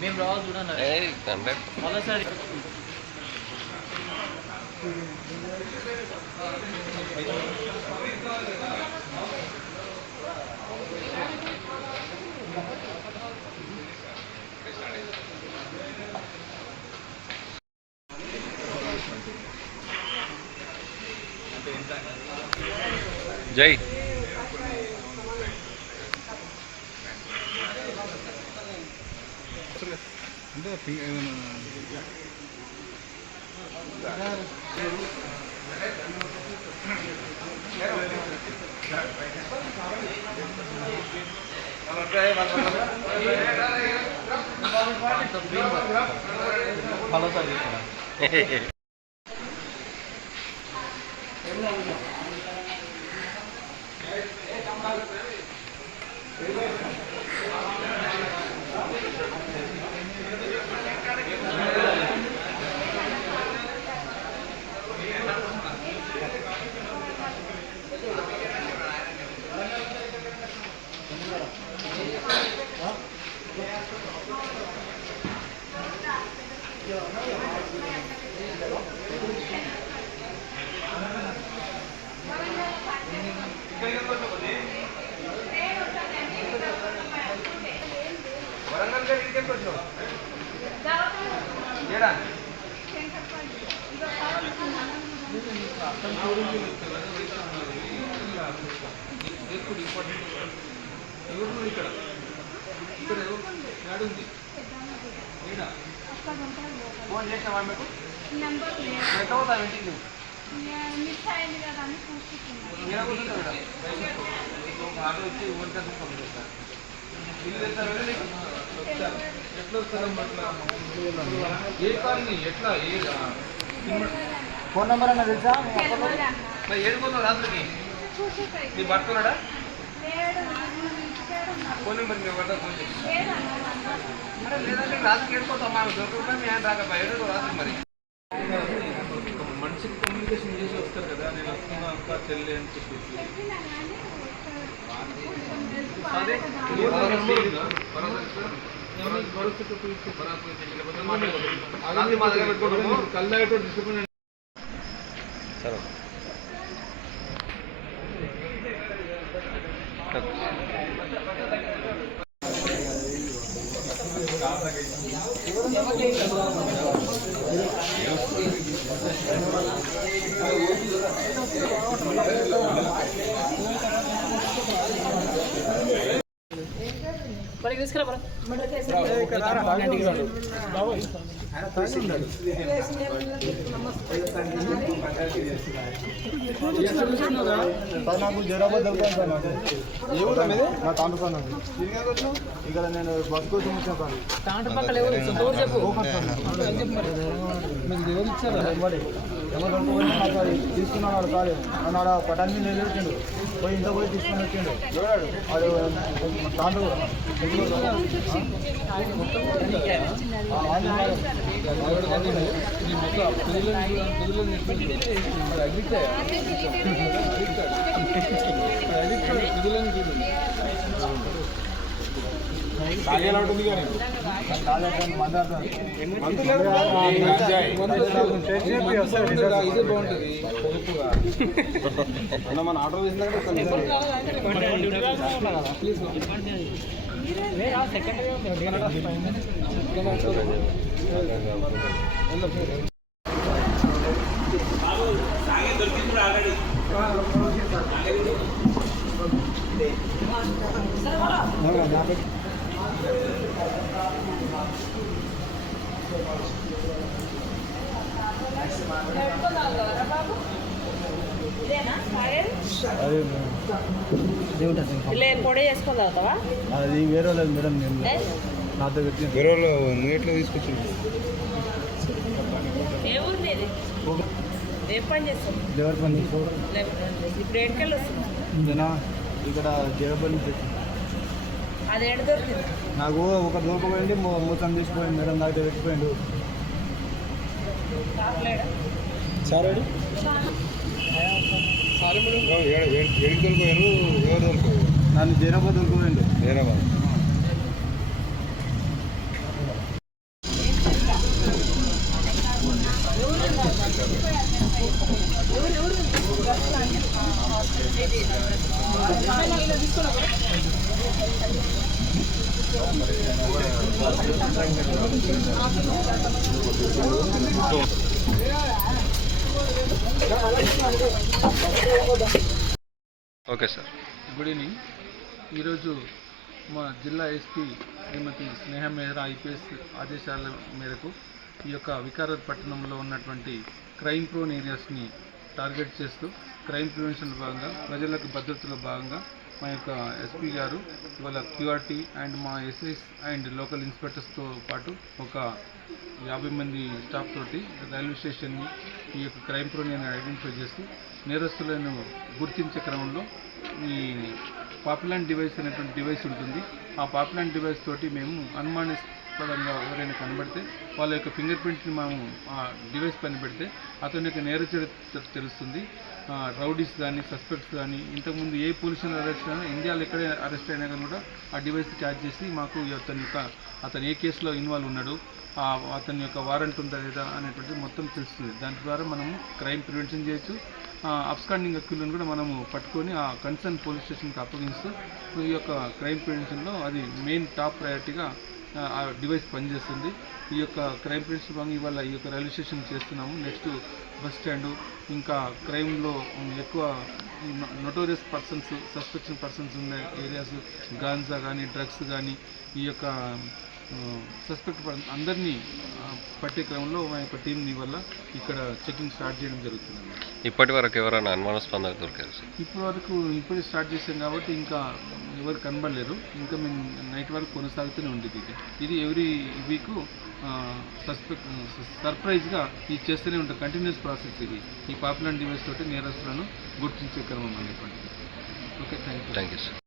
మేము రావాలి చూడండి మళ్ళీ సార్ జై అంటే ఫాలో సార్ ఫోన్ చేసావా మీకు ఎంత అవుతా ఇంటికి ఆటో వచ్చి ఊరికే ఇల్లు వెళ్తారు ఎట్లా వస్తారమ్మా ఏ కాలనీ ఎట్లా ఏ ఫోన్ నెంబర్ అన్న తెలుసా ఏడుకోతావు రాత్రికి నీ భర్తున్నాడా ఫోన్ నెంబర్ మీ వద్ద ఫోన్ చేసి లేదంటే రాత్రికి ఏడుకోతాం మా దొరకకుండా మీ ఆయన రాకపోయా ఏడు రాత్రి మరి మనిషికి కమ్యూనికేషన్ చేసి వస్తారు కదా నేను వస్తున్నా అక్క చెల్లి అని చెప్పేసి కల్లాగేటో డిస్ట్రిబ్యూషన్ సరే తీసుకురా నాకు జరాబాద్ దొరుకుతాను సార్ నాకు ఏ ఊరు మీద నా తాండ్రపాడు ఇక్కడ నేను బస్ కోసం వచ్చాను సార్ తాండ్రపక్కల మీకు ఎవరు ఇచ్చారు ఎవరు తీసుకున్నాడు కాదు అన్నాడు పటాన్ని నిలబెట్టిండు పోయి ఇంట్లో పోయి తీసుకొని వచ్చిండు చూడాడు అది తాండ్ర అగ్రిట్ ఉంటుంది కానీ ఇది బాగుంటుంది మన ఆర్డర్ చేసిన పొడి చేసుకొని తాగుతావా? అది వేరే లేదు మేడం, నేను నాతో పెట్టిన వేరే వాళ్ళు నువ్వు ఎట్లా తీసుకొచ్చింది? ఏ ఊరు నీది? ఏ పని చేస్తావు? లేబర్ పని ఇప్పుడు ఎక్కడికి వస్తుంది? ఇక్కడ జగపల్లి అది ఎడ దొరికింది? నాకు ఒక దూరపోయింది, మొత్తం తీసిపోయింది మేడం, నాతో పెట్టిపోయిండు. సార్ ఎడికి దొరికిపోయారు, ఎవరు దొరికిపోయారు? నన్ను జైరాబాద్ దొరికిపోయిండు. Hyderabad. Okay sir. Good evening. ఈరోజు మా జిల్లా ఎస్పీ శ్రీమతి స్నేహ మెహ్రా ఐపీఎస్ ఆదేశాల మేరకు ఈ యొక్క వికారాబాద్ పట్టణంలో ఉన్నటువంటి క్రైమ్ ప్రోన్ ఏరియాస్ని టార్గెట్ చేస్తూ క్రైమ్ ప్రివెన్షన్ భాగంగా, ప్రజలకు భద్రతలో భాగంగా మా యొక్క ఎస్పీ గారు ఇవాళ క్యూఆర్టీ అండ్ మా ఎస్ఐస్ అండ్ లోకల్ ఇన్స్పెక్టర్స్తో పాటు ఒక 50 మంది స్టాఫ్ తోటి రైల్వే స్టేషన్ని ఈ యొక్క క్రైమ్ ప్రోన్ ఐడెంటిఫై చేస్తూ నేరస్తులను గుర్తించే క్రమంలో ఈ పాపులాన్ డివైస్ అనేటువంటి డివైస్ ఉంటుంది. ఆ పాపులాన్ డివైస్ తోటి మేము అనుమానాస్పదంగా ఎవరైనా కనబడితే వాళ్ళ యొక్క ఫింగర్ ప్రింట్ని మేము ఆ డివైస్ పైన పెడితే అతని యొక్క నేర చరిత్ర తెలుస్తుంది. రౌడీస్ కానీ, సస్పెక్ట్స్ కానీ, ఇంతకుముందు ఏ పోలీసులు అరెస్ట్ అయినా, ఇండియాలో ఎక్కడే అరెస్ట్ అయినా కానీ కూడా ఆ డివైస్ క్యాచ్ చేసి మాకు అతను ఏ కేసులో ఇన్వాల్వ్ ఉన్నాడు, అతని యొక్క వారెంట్ ఉందా లేదా అనేటువంటిది మొత్తం తెలుస్తుంది. దాని ద్వారా మనము క్రైమ్ ప్రివెన్షన్ చేయొచ్చు. అబ్స్కాండింగ్ అక్యూలను కూడా మనము పట్టుకొని ఆ కన్సర్న్ పోలీస్ స్టేషన్కి అప్పగిస్తూ ఈ యొక్క క్రైమ్ ప్రివెన్షన్లో అది మెయిన్ టాప్ ప్రయారిటీగా ఆ డివైస్ పనిచేస్తుంది. ఈ యొక్క క్రైమ్ ప్రివెన్షన్ భాగంగా ఇవాళ ఈ యొక్క రైల్వే స్టేషన్ చేస్తున్నాము. నెక్స్ట్ బస్ స్టాండు, ఇంకా క్రైమ్లో ఎక్కువ నోటోరియస్ పర్సన్స్, సస్పెక్షన్ పర్సన్స్ ఉన్న ఏరియాస్, గాంజా కానీ, డ్రగ్స్ కానీ, ఈ యొక్క సస్పెక్ట్ అందరినీ పట్టే క్రమంలో మా యొక్క టీంని వల్ల ఇక్కడ చెకింగ్ స్టార్ట్ చేయడం జరుగుతుంది. ఇప్పటి వరకు ఎవరైనా అనుమానాస్పదంగా దొరికారు సార్? ఇప్పుడే స్టార్ట్ చేసాం కాబట్టి ఇంకా ఎవరు కనబడలేరు. ఇంకా మేము నైట్ వరకు కొనసాగుతూనే ఉండేది. ఇది ఎవ్రీ వీక్ సర్ప్రైజ్గా ఇది చేస్తూనే ఉంటుంది. కంటిన్యూస్ ప్రాసెస్ ఇది. ఈ పాపులర్ డివైస్ తోటి నేరస్తులను గుర్తించే క్రమం అనేటువంటిది. Okay, thank you sir.